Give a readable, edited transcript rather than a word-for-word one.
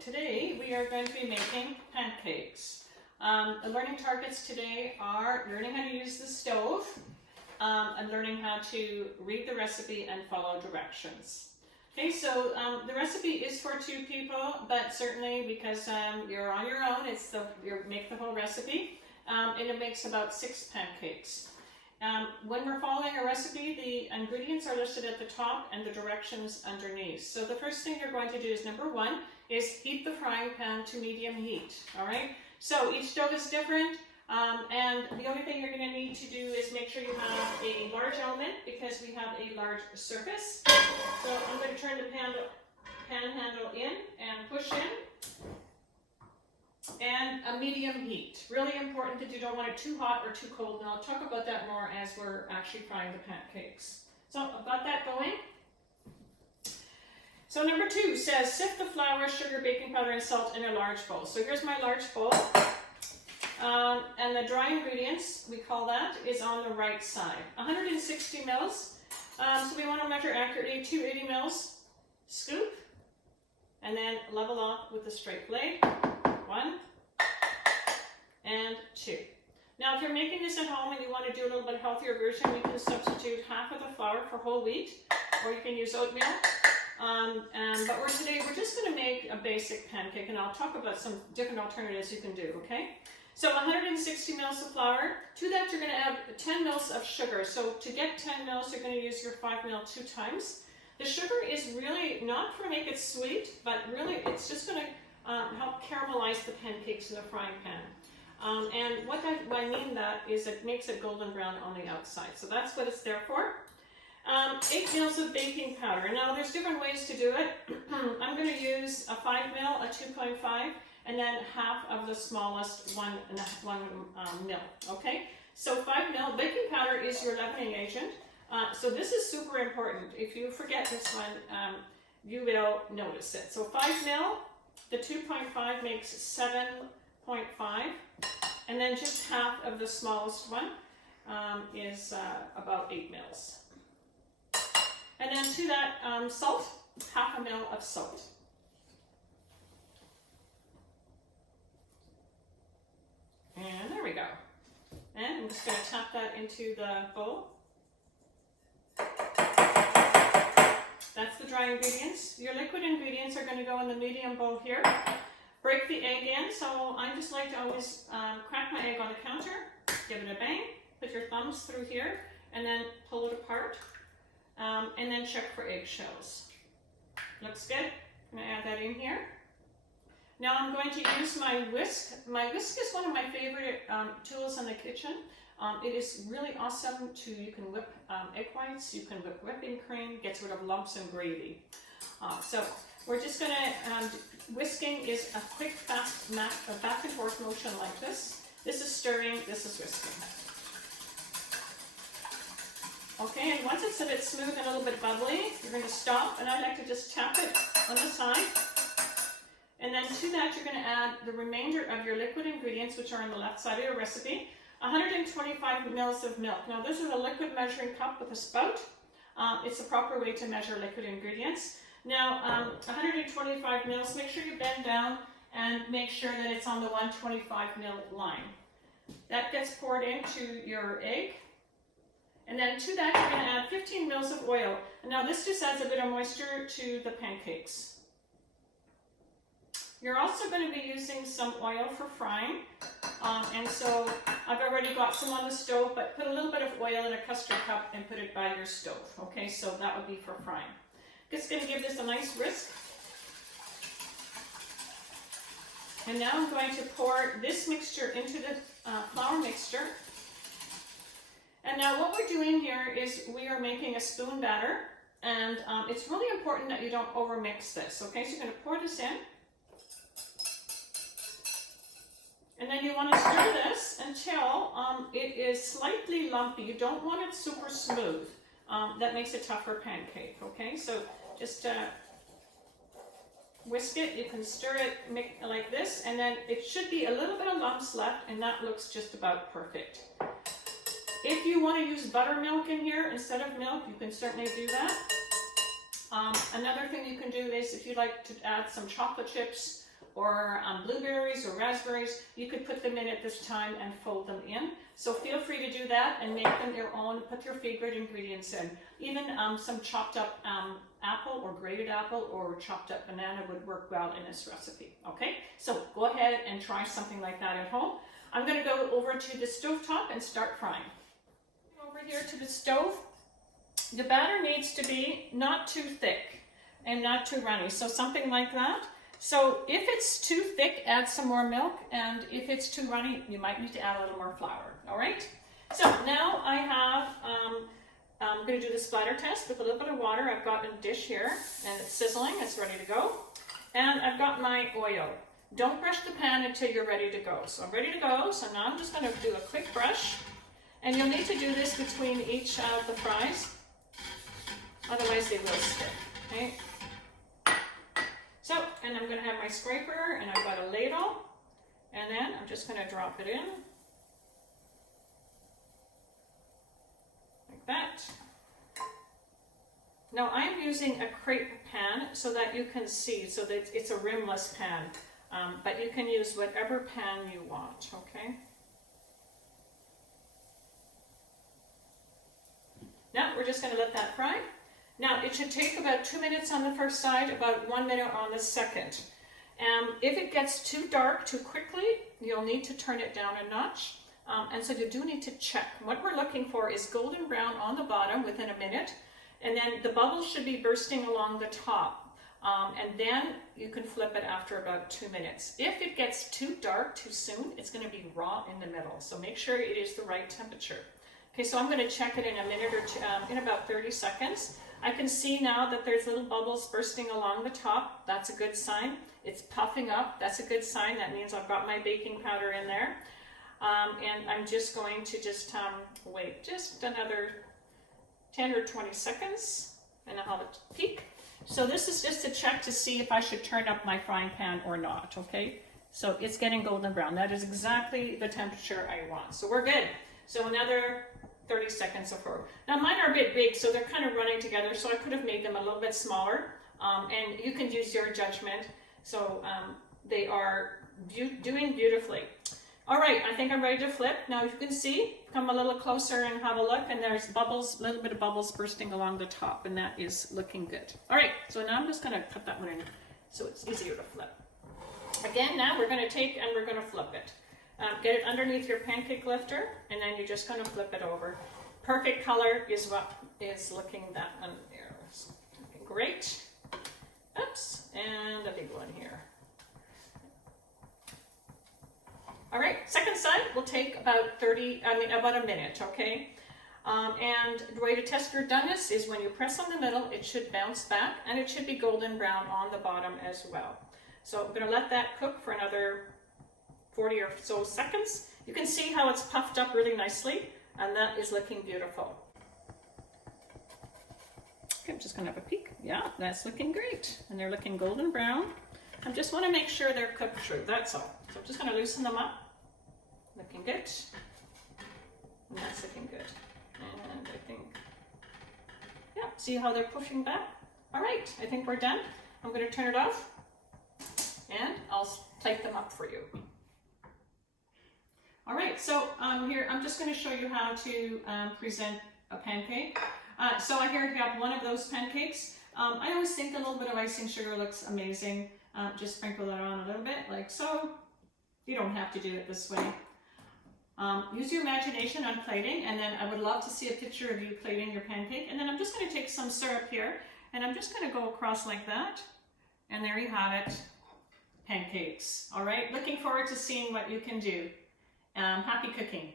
Today we are going to be making pancakes. The learning targets today are learning how to use the stove and learning how to read the recipe and follow directions. Okay, so the recipe is for 2 people, but certainly because you're on your own, you make the whole recipe, and it makes about 6 pancakes. When we're following a recipe, the ingredients are listed at the top and the directions underneath. So the first thing you're going to do is, number 1, is heat the frying pan to medium heat. All right. So each stove is different, and the only thing you're going to need to do is make sure you have a large element because we have a large surface. So I'm going to turn the pan handle in and push in. And a medium heat. Really important that you don't want it too hot or too cold, and I'll talk about that more as we're actually frying the pancakes. So I've got that going. So number 2 says sift the flour, sugar, baking powder, and salt in a large bowl. So here's my large bowl. And the dry ingredients, we call that, is on the right side. 160 mils. So we want to measure accurately. 280 mils. Scoop. And then level off with the straight blade. 1 and 2. Now if you're making this at home and you want to do a little bit healthier version, you can substitute half of the flour for whole wheat, or you can use oatmeal. But today we're just going to make a basic pancake, and I'll talk about some different alternatives you can do, okay? So 160 mils of flour. To that you're going to add 10 mils of sugar. So to get 10 mils, you're going to use your 5 mil 2 times. The sugar is really not to make it sweet, but really it's just going to help caramelize the pancakes in the frying pan. And what I mean that is it makes it golden brown on the outside. So that's what it's there for. 8 mils of baking powder. Now there's different ways to do it. I'm going to use a 5 mil, a 2.5, and then half of the smallest 1 mil. Okay? So 5 mil. Baking powder is your leavening agent. So this is super important. If you forget this one, you will notice it. So 5 mil. The 2.5 makes 7.5, and then just half of the smallest one is about 8 mils. And then to that salt, half a mil of salt. And there we go. And I'm just going to tap that into the bowl. That's the dry ingredients. Your liquid ingredients are going to go in the medium bowl here. Break the egg in. So I just like to always crack my egg on the counter, give it a bang, put your thumbs through here, and then pull it apart, and then check for eggshells. Looks good. I'm going to add that in here. Now I'm going to use my whisk. My whisk is one of my favorite tools in the kitchen. It is really awesome you can whip egg whites, you can whip whipping cream, gets rid of lumps and gravy. So we're just going to, whisking is a quick, fast back and forth motion like this. This is stirring, this is whisking. Okay, and once it's a bit smooth and a little bit bubbly, you're going to stop, and I like to just tap it on the side. And then to that you're going to add the remainder of your liquid ingredients, which are on the left side of your recipe. 125 mils of milk. Now this is a liquid measuring cup with a spout. It's the proper way to measure liquid ingredients. Now 125 mils, make sure you bend down and make sure that it's on the 125 mil line. That gets poured into your egg. And then to that you're going to add 15 mils of oil. And now this just adds a bit of moisture to the pancakes. You're also going to be using some oil for frying, and so I've already got some on the stove, but put a little bit of oil in a custard cup and put it by your stove. Okay, so that would be for frying. Just going to give this a nice whisk. And now I'm going to pour this mixture into the flour mixture. And now what we're doing here is we are making a spoon batter, and it's really important that you don't overmix this. Okay, so you're going to pour this in. And then you want to stir this until it is slightly lumpy. You don't want it super smooth. That makes a tougher pancake, okay? So just whisk it. You can stir it like this, and then it should be a little bit of lumps left, and that looks just about perfect. If you want to use buttermilk in here instead of milk, you can certainly do that. Another thing you can do is if you like to add some chocolate chips or blueberries or raspberries, you could put them in at this time and fold them in. So feel free to do that and make them your own. Put your favorite ingredients in. Even some chopped up apple or grated apple or chopped up banana would work well in this recipe. Okay, so go ahead and try something like that at home. I'm going to go over to the stovetop and start frying. Over here to the stove. The batter needs to be not too thick and not too runny, so something like that. So if it's too thick, add some more milk, and if it's too runny, you might need to add a little more flour. All right. So now I have, I'm going to do the splatter test with a little bit of water. I've got a dish here, and it's sizzling. It's ready to go, and I've got my oil. Don't brush the pan until you're ready to go. So I'm ready to go. So now I'm just going to do a quick brush, and you'll need to do this between each of the fries. Otherwise they will stick, okay? So, and I'm going to have my scraper, and I've got a ladle, and then I'm just going to drop it in, like that. Now I'm using a crepe pan so that you can see, so that it's a rimless pan, but you can use whatever pan you want, okay? Now we're just going to let that fry. Now, it should take about 2 minutes on the first side, about 1 minute on the second. If it gets too dark too quickly, you'll need to turn it down a notch. And so you do need to check. What we're looking for is golden brown on the bottom within a minute, and then the bubbles should be bursting along the top. And then you can flip it after about 2 minutes. If it gets too dark too soon, it's going to be raw in the middle. So make sure it is the right temperature. Okay, so I'm going to check it in a minute or two, in about 30 seconds. I can see now that there's little bubbles bursting along the top. That's a good sign. It's puffing up. That's a good sign. That means I've got my baking powder in there. And I'm just going to wait just another 10 or 20 seconds, and I'll have it peak. So this is just to check to see if I should turn up my frying pan or not, okay? So it's getting golden brown. That is exactly the temperature I want. So we're good. So another 30 seconds of forward. Now mine are a bit big, so they're kind of running together, so I could have made them a little bit smaller, and you can use your judgment. So they are doing beautifully. All right, I think I'm ready to flip. Now if you can see, come a little closer and have a look, and there's bubbles, a little bit of bubbles bursting along the top, and that is looking good. All right, so now I'm just going to put that one in so it's easier to flip. Again, now we're going to take and we're going to flip it. Get it underneath your pancake lifter, and then you're just going to flip it over. Perfect color is what is looking that one there. Looking great. Oops, and a big one here. All right, second side will take about about a minute, okay? And the way to test your doneness is when you press on the middle, it should bounce back, and it should be golden brown on the bottom as well. So I'm going to let that cook for another 40 or so seconds. You can see how it's puffed up really nicely, and that is looking beautiful. Okay, I'm just going to have a peek. Yeah, that's looking great. And they're looking golden brown. I just want to make sure they're cooked through, that's all. So I'm just going to loosen them up. Looking good. And that's looking good. And I think, yeah, see how they're pushing back? All right, I think we're done. I'm going to turn it off, and I'll plate them up for you. All right, so here, I'm just going to show you how to present a pancake. So I here have one of those pancakes. I always think a little bit of icing sugar looks amazing. Just sprinkle that on a little bit, like so. You don't have to do it this way. Use your imagination on plating, and then I would love to see a picture of you plating your pancake. And then I'm just going to take some syrup here, and I'm just going to go across like that. And there you have it, pancakes. All right, looking forward to seeing what you can do. Happy cooking.